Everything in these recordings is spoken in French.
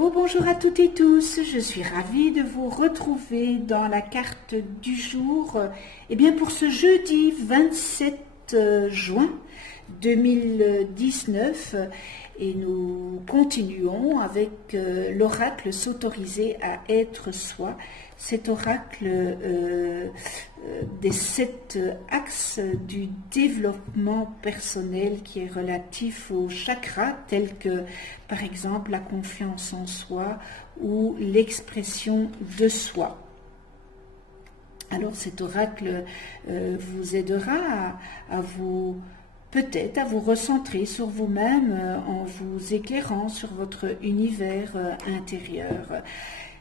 Bonjour à toutes et tous, je suis ravie de vous retrouver dans la carte du jour pour ce jeudi 27 juin 2019 et nous continuons avec l'oracle s'autoriser à être soi, cet oracle des 7 axes du développement personnel qui est relatif aux chakras tels que par exemple la confiance en soi ou l'expression de soi. Alors cet oracle vous aidera à vous peut-être à vous recentrer sur vous-même en vous éclairant sur votre univers intérieur.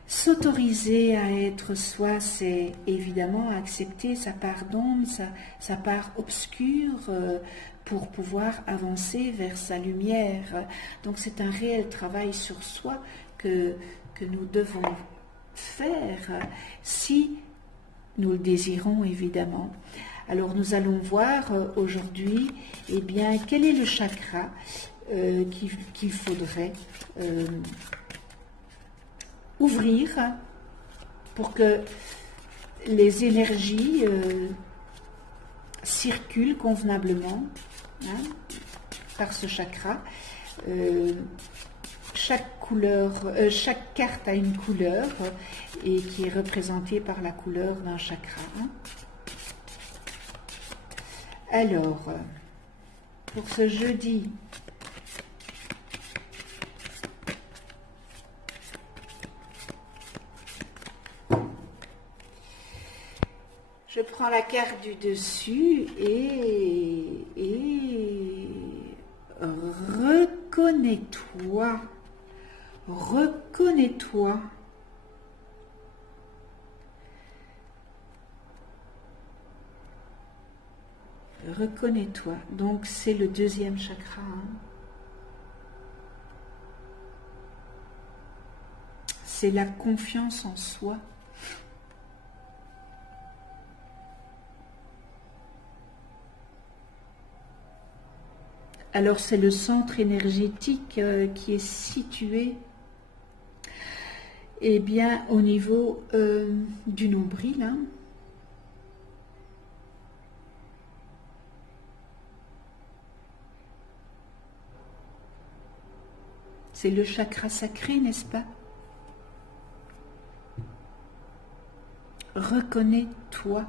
S'autoriser à être soi, c'est évidemment accepter sa part d'ombre, sa part obscure pour pouvoir avancer vers sa lumière. Donc c'est un réel travail sur soi que nous devons faire si nous le désirons évidemment. Alors nous allons voir aujourd'hui quel est le chakra qu'il faudrait ouvrir pour que les énergies circulent convenablement par ce chakra. Chaque carte a une couleur et qui est représentée par la couleur d'un chakra. Alors, pour ce jeudi, je prends la carte du dessus et reconnais-toi, reconnais-toi. Reconnais-toi. Donc c'est le deuxième chakra. C'est la confiance en soi. Alors c'est le centre énergétique qui est situé au niveau du nombril. C'est le chakra sacré, n'est-ce pas? Reconnais-toi.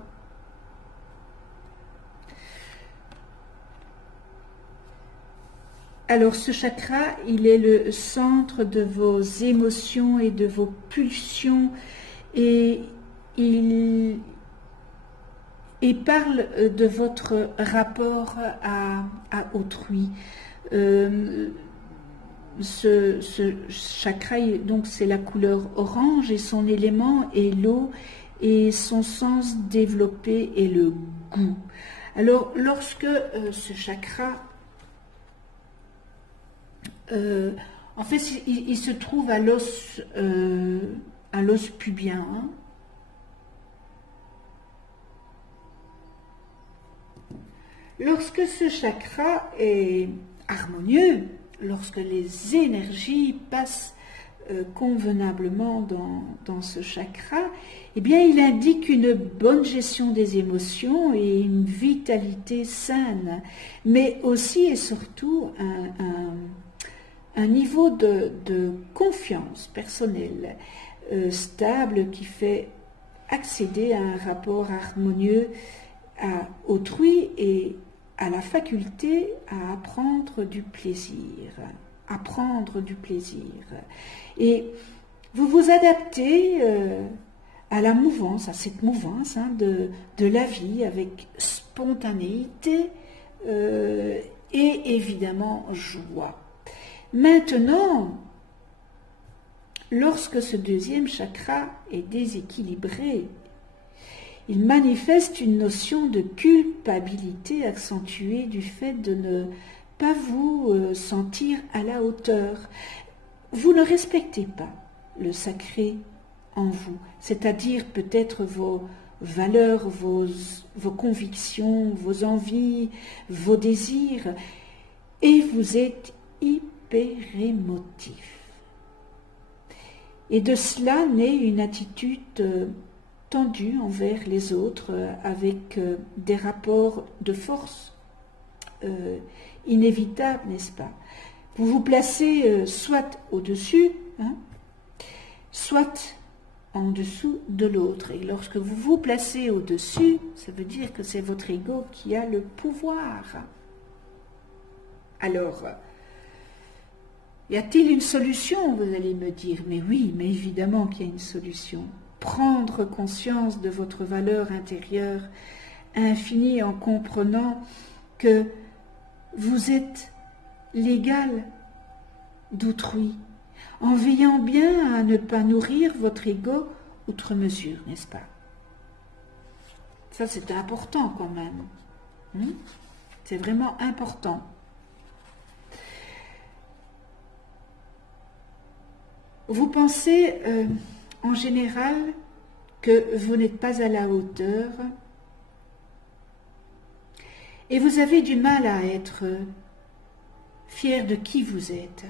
Alors ce chakra, il est le centre de vos émotions et de vos pulsions et il parle de votre rapport à autrui. Ce chakra, donc c'est la couleur orange et son élément est l'eau et son sens développé est le goût. Alors lorsque ce chakra, en fait il se trouve à l'os pubien. Lorsque ce chakra est harmonieux, lorsque les énergies passent convenablement dans ce chakra, il indique une bonne gestion des émotions et une vitalité saine, mais aussi et surtout un niveau de confiance personnelle stable qui fait accéder à un rapport harmonieux à autrui et à la faculté à apprendre du plaisir. Et vous vous adaptez à la mouvance, à cette mouvance de la vie avec spontanéité et évidemment joie. Maintenant, lorsque ce deuxième chakra est déséquilibré, il manifeste une notion de culpabilité accentuée du fait de ne pas vous sentir à la hauteur. Vous ne respectez pas le sacré en vous, c'est-à-dire peut-être vos valeurs, vos convictions, vos envies, vos désirs, et vous êtes hyper émotif. Et de cela naît une attitude tendue envers les autres, avec des rapports de force inévitables, n'est-ce pas? Vous vous placez soit au-dessus, hein, soit en dessous de l'autre. Et lorsque vous vous placez au-dessus, ça veut dire que c'est votre ego qui a le pouvoir. Alors, y a-t-il une solution, vous allez me dire? Mais oui, mais évidemment qu'il y a une solution. Prendre conscience de votre valeur intérieure infinie en comprenant que vous êtes l'égal d'autrui, en veillant bien à ne pas nourrir votre ego outre mesure, n'est-ce pas? Ça, c'est important quand même. C'est vraiment important. Vous pensez en général que vous n'êtes pas à la hauteur et vous avez du mal à être fier de qui vous êtes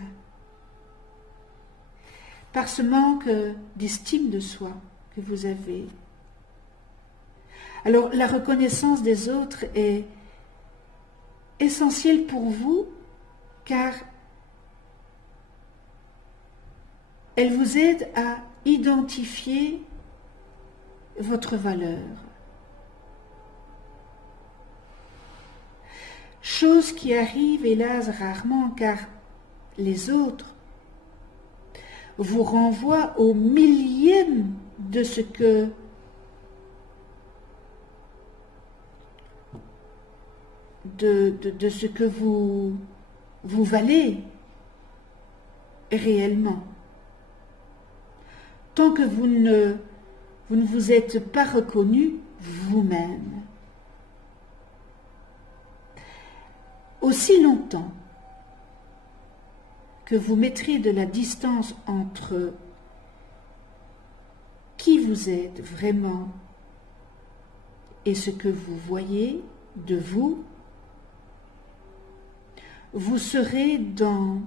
par ce manque d'estime de soi que vous avez. Alors la reconnaissance des autres est essentielle pour vous car elle vous aide à identifier votre valeur. Chose qui arrive hélas rarement car les autres vous renvoient au millième de ce que vous valez réellement. Tant que vous ne vous êtes pas reconnu vous-même. Aussi longtemps que vous mettrez de la distance entre qui vous êtes vraiment et ce que vous voyez de vous, vous serez dans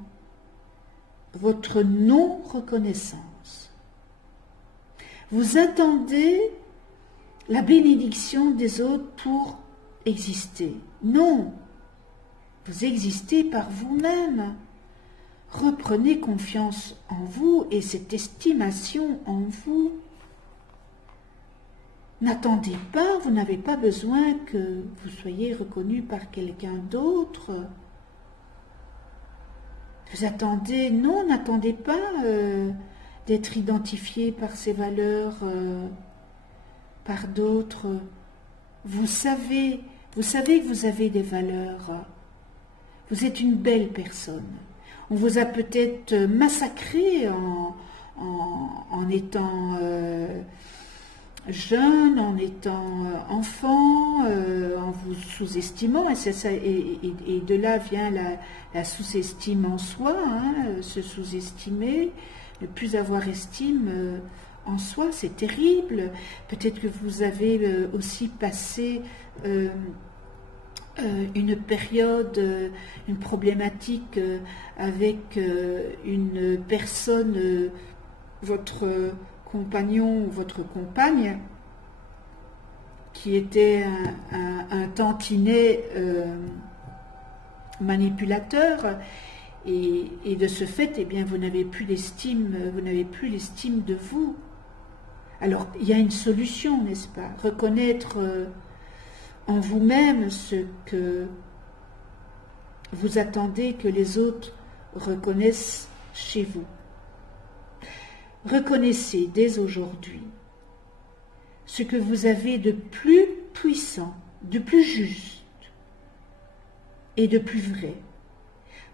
votre non-reconnaissance. Vous attendez la bénédiction des autres pour exister. Non, vous existez par vous-même. Reprenez confiance en vous et cette estimation en vous. N'attendez pas, vous n'avez pas besoin que vous soyez reconnu par quelqu'un d'autre. Vous attendez, non, n'attendez pas d'être identifié par ces valeurs, par d'autres. Vous savez que vous avez des valeurs. Vous êtes une belle personne. On vous a peut-être massacré en étant jeune, en étant enfant, en vous sous-estimant, et de là vient la sous-estime en soi, hein, se sous-estimer, ne plus avoir estime en soi, c'est terrible. Peut-être que vous avez aussi passé une période, une problématique avec une personne, votre compagnon ou votre compagne, qui était un tantinet manipulateur, et de ce fait, eh bien, vous n'avez plus l'estime de vous. Alors, il y a une solution, n'est-ce pas? Reconnaître en vous-même ce que vous attendez que les autres reconnaissent chez vous. Reconnaissez dès aujourd'hui ce que vous avez de plus puissant, de plus juste et de plus vrai,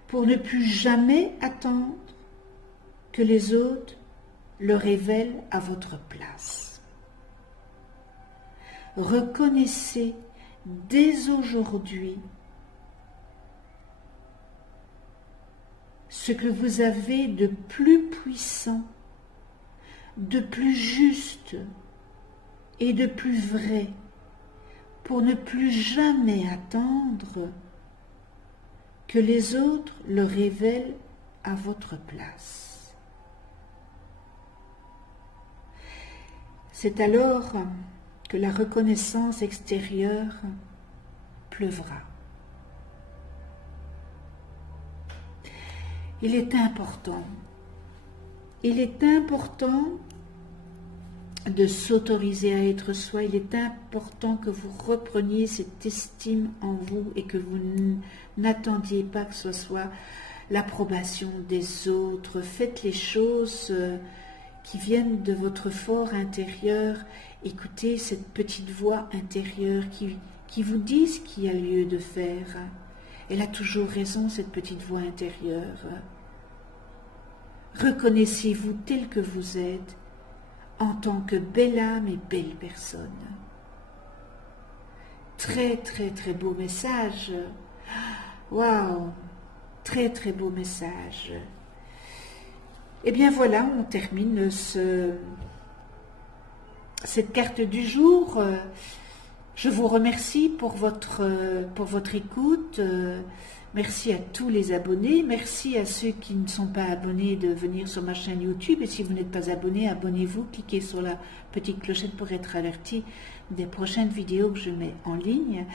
pour ne plus jamais attendre que les autres le révèlent à votre place. Reconnaissez dès aujourd'hui ce que vous avez de plus puissant, de plus juste et de plus vrai, pour ne plus jamais attendre que les autres le révèlent à votre place. c'est alors que la reconnaissance extérieure pleuvra. Il est important de s'autoriser à être soi. Il est important que vous repreniez cette estime en vous et que vous n'attendiez pas que ce soit l'approbation des autres. Faites les choses qui viennent de votre fort intérieur. Écoutez cette petite voix intérieure qui vous dit ce qu'il y a lieu de faire. Elle a toujours raison, cette petite voix intérieure. Reconnaissez-vous tel que vous êtes en tant que belle âme et belle personne. Très très très beau message. Waouh, très très beau message. Et bien voilà, on termine cette carte du jour. Je vous remercie pour votre écoute. Merci à tous les abonnés. Merci à ceux qui ne sont pas abonnés de venir sur ma chaîne YouTube. Et si vous n'êtes pas abonné, abonnez-vous. Cliquez sur la petite clochette pour être averti des prochaines vidéos que je mets en ligne.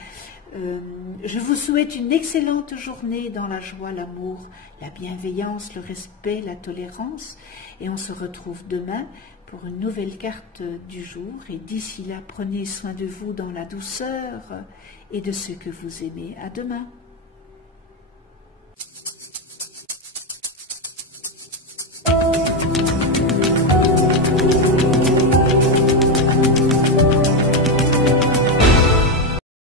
Je vous souhaite une excellente journée dans la joie, l'amour, la bienveillance, le respect, la tolérance. Et on se retrouve demain pour une nouvelle carte du jour. Et d'ici là, prenez soin de vous dans la douceur et de ceux que vous aimez. À demain.